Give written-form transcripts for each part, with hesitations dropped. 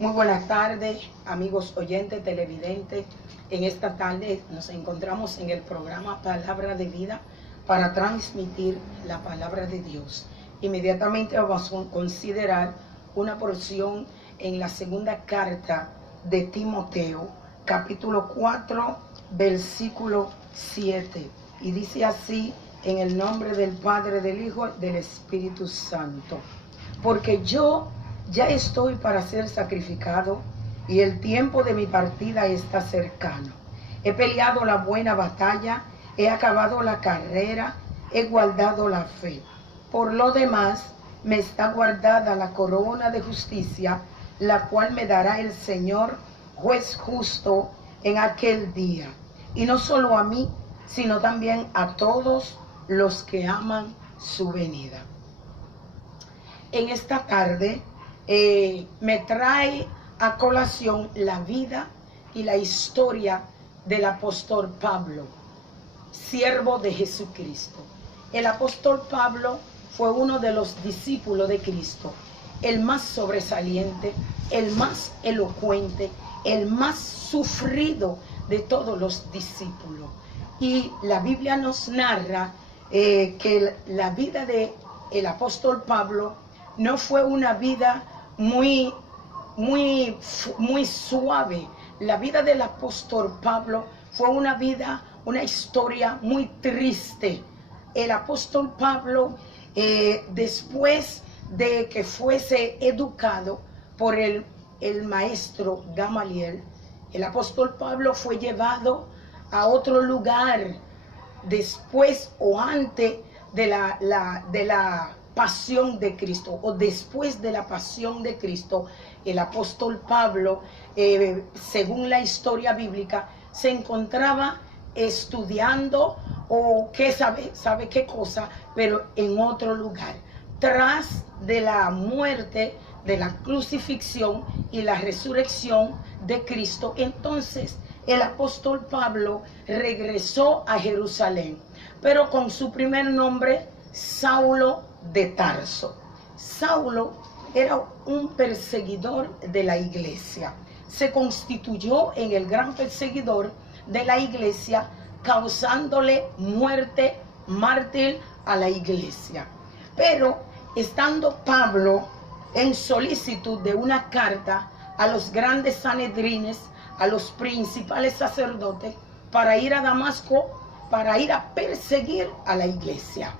Muy buenas tardes, amigos oyentes, televidentes. En esta tarde nos encontramos en el programa Palabra de Vida para transmitir la palabra de Dios. Inmediatamente vamos a considerar una porción en la segunda carta de Timoteo, capítulo 4, versículo 7. Y dice así, en el nombre del Padre, del Hijo, del Espíritu Santo. Porque yo ya estoy para ser sacrificado y el tiempo de mi partida está cercano. He peleado la buena batalla, he acabado la carrera, he guardado la fe. Por lo demás, me está guardada la corona de justicia, la cual me dará el Señor, juez justo, en aquel día. Y no solo a mí, sino también a todos los que aman su venida. En esta tarde me trae a colación la vida y la historia del apóstol Pablo, siervo de Jesucristo. El apóstol Pablo fue uno de los discípulos de Cristo, el más sobresaliente, el más elocuente, el más sufrido de todos los discípulos. Y la Biblia nos narra que la vida del apóstol Pablo no fue una vida muy suave. La vida del apóstol Pablo fue una historia muy triste. El apóstol Pablo, después de que fuese educado por el maestro Gamaliel, el apóstol Pablo fue llevado a otro lugar después o antes de la pasión de Cristo, o después de la pasión de Cristo. El apóstol Pablo, según la historia bíblica, se encontraba estudiando o sabe qué cosa, pero en otro lugar, tras de la muerte, de la crucifixión y la resurrección de Cristo. Entonces el apóstol Pablo regresó a Jerusalén, pero con su primer nombre, Saulo de Tarso. Saulo era un perseguidor de la iglesia. Se constituyó en el gran perseguidor de la iglesia, causándole muerte, mártir a la iglesia. Pero estando Pablo en solicitud de una carta a los grandes sanedrines, a los principales sacerdotes, para ir a Damasco, para ir a perseguir a la iglesia.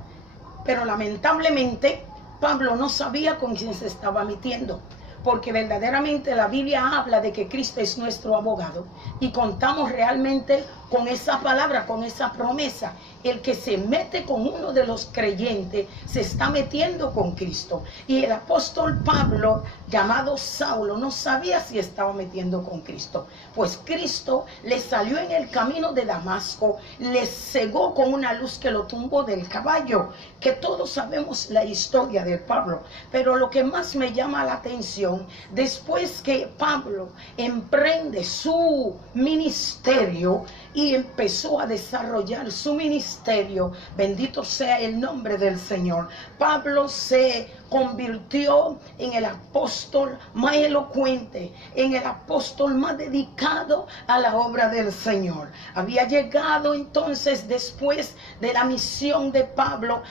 Pero lamentablemente Pablo no sabía con quién se estaba metiendo, porque verdaderamente la Biblia habla de que Cristo es nuestro abogado y contamos realmente con esa palabra, con esa promesa. El que se mete con uno de los creyentes se está metiendo con Cristo. Y el apóstol Pablo, llamado Saulo, no sabía si estaba metiendo con Cristo, pues Cristo le salió en el camino de Damasco, le cegó con una luz que lo tumbó del caballo, que todos sabemos la historia de Pablo. Pero lo que más me llama la atención, después que Pablo emprende su ministerio y empezó a desarrollar su ministerio, bendito sea el nombre del Señor, Pablo se convirtió en el apóstol más elocuente, en el apóstol más dedicado a la obra del Señor. Había llegado entonces, después de la misión de Pablo,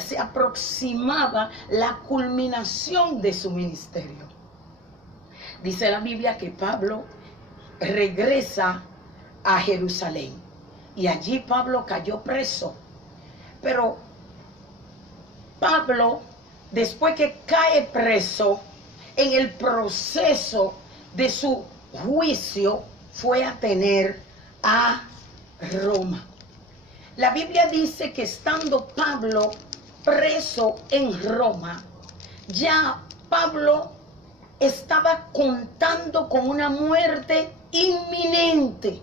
se aproximaba la culminación de su ministerio. Dice la Biblia que Pablo regresa a Jerusalén y allí Pablo cayó preso. Pero Pablo, después que cae preso, en el proceso de su juicio, fue a tener a Roma. La Biblia dice que estando Pablo preso en Roma, ya Pablo estaba contando con una muerte inminente.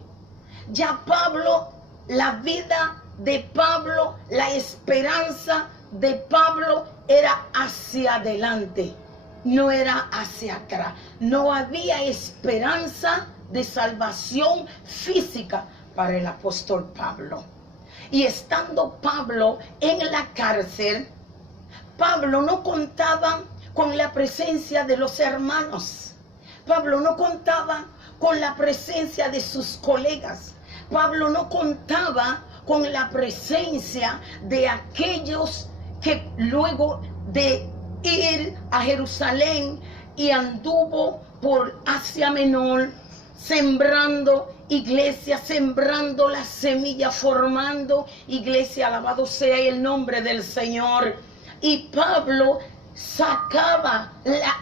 Ya Pablo, la vida de Pablo, la esperanza de Pablo era hacia adelante, no era hacia atrás. No había esperanza de salvación física para el apóstol Pablo. Y estando Pablo en la cárcel, Pablo no contaba con la presencia de los hermanos. Pablo no contaba con la presencia de sus colegas. Pablo no contaba con la presencia de aquellos que luego de ir a Jerusalén y anduvo por Asia Menor, sembrando iglesia, sembrando la semilla, formando iglesia. Alabado sea el nombre del Señor. Y Pablo sacaba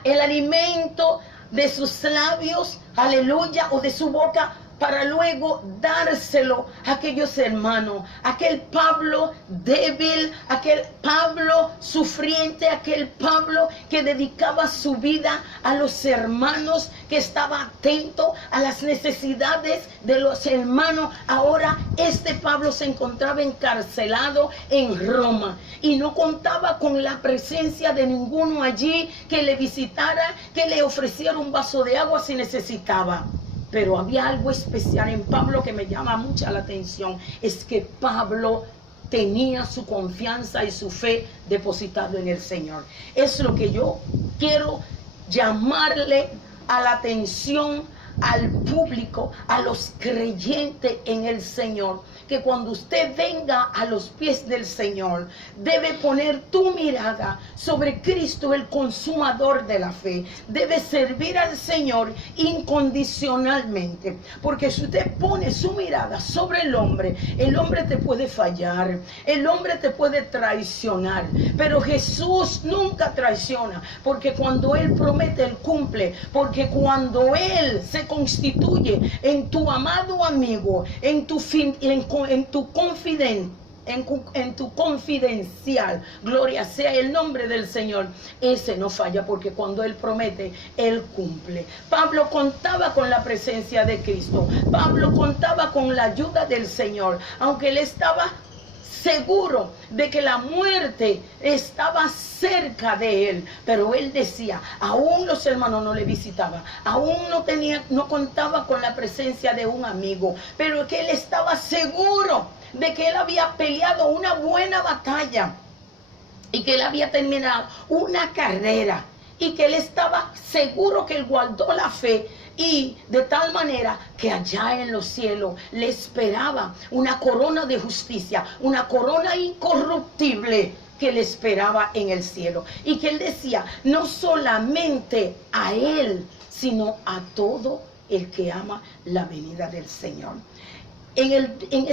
el alimento de sus labios, aleluya, o de su boca, para luego dárselo a aquellos hermanos, aquel Pablo débil, aquel Pablo sufriente, aquel Pablo que dedicaba su vida a los hermanos, que estaba atento a las necesidades de los hermanos. Ahora este Pablo se encontraba encarcelado en Roma y no contaba con la presencia de ninguno allí que le visitara, que le ofreciera un vaso de agua si necesitaba. Pero había algo especial en Pablo que me llama mucha la atención. Es que Pablo tenía su confianza y su fe depositado en el Señor. Es lo que yo quiero llamarle a la atención al público, a los creyentes en el Señor. Que cuando usted venga a los pies del Señor, debe poner tu mirada sobre Cristo, el consumador de la fe. Debe servir al Señor incondicionalmente. Porque si usted pone su mirada sobre el hombre te puede fallar, el hombre te puede traicionar. Pero Jesús nunca traiciona, porque cuando Él promete, Él cumple. Porque cuando Él se constituye en tu amado amigo, en tu confidencial, gloria sea el nombre del Señor, ese no falla, porque cuando Él promete, Él cumple. Pablo contaba con la presencia de Cristo. Pablo contaba con la ayuda del Señor, aunque él estaba seguro de que la muerte estaba cerca de él, pero él decía, aún los hermanos no le visitaban, aún no contaba con la presencia de un amigo, pero que él estaba seguro de que él había peleado una buena batalla y que él había terminado una carrera, y que él estaba seguro que él guardó la fe, y de tal manera que allá en los cielos le esperaba una corona de justicia, una corona incorruptible que le esperaba en el cielo. Y que él decía, no solamente a él, sino a todo el que ama la venida del Señor. En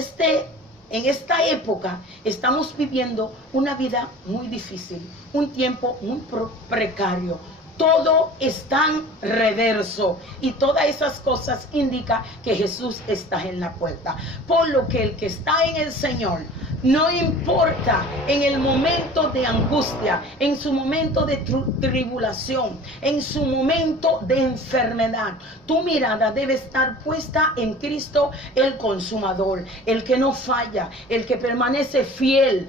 esta época estamos viviendo una vida muy difícil, un tiempo muy precario. Todo está en reverso, y todas esas cosas indican que Jesús está en la puerta. Por lo que el que está en el Señor, no importa en el momento de angustia, en su momento de tribulación, en su momento de enfermedad, tu mirada debe estar puesta en Cristo, el consumador, el que no falla, el que permanece fiel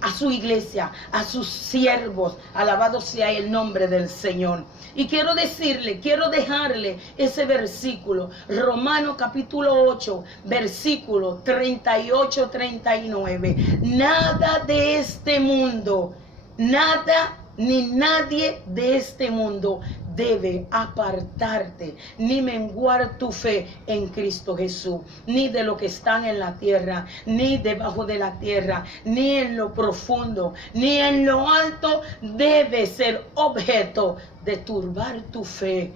a su iglesia, a sus siervos. Alabado sea el nombre del Señor. Y quiero dejarle ese versículo, Romanos capítulo 8, versículo 38-39. Nada de este mundo, nada ni nadie de este mundo debe apartarte ni menguar tu fe en Cristo Jesús, ni de lo que están en la tierra, ni debajo de la tierra, ni en lo profundo, ni en lo alto, debe ser objeto de turbar tu fe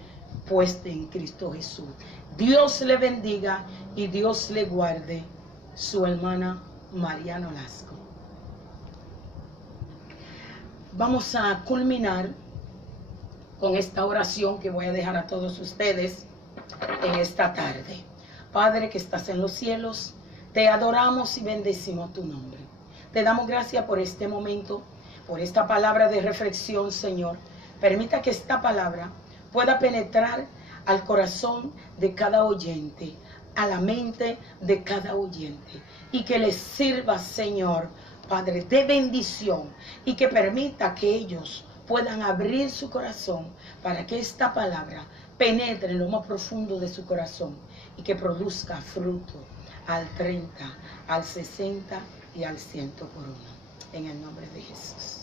puesta en Cristo Jesús. Dios le bendiga y Dios le guarde. Su hermana Mariana Olasco. Vamos a culminar con esta oración que voy a dejar a todos ustedes en esta tarde. Padre que estás en los cielos, te adoramos y bendecimos tu nombre. Te damos gracias por este momento, por esta palabra de reflexión, Señor. Permita que esta palabra pueda penetrar al corazón de cada oyente, a la mente de cada oyente, y que les sirva, Señor, Padre, de bendición, y que permita que ellos puedan abrir su corazón para que esta palabra penetre en lo más profundo de su corazón y que produzca fruto al 30, al 60 y al 100 por uno. En el nombre de Jesús.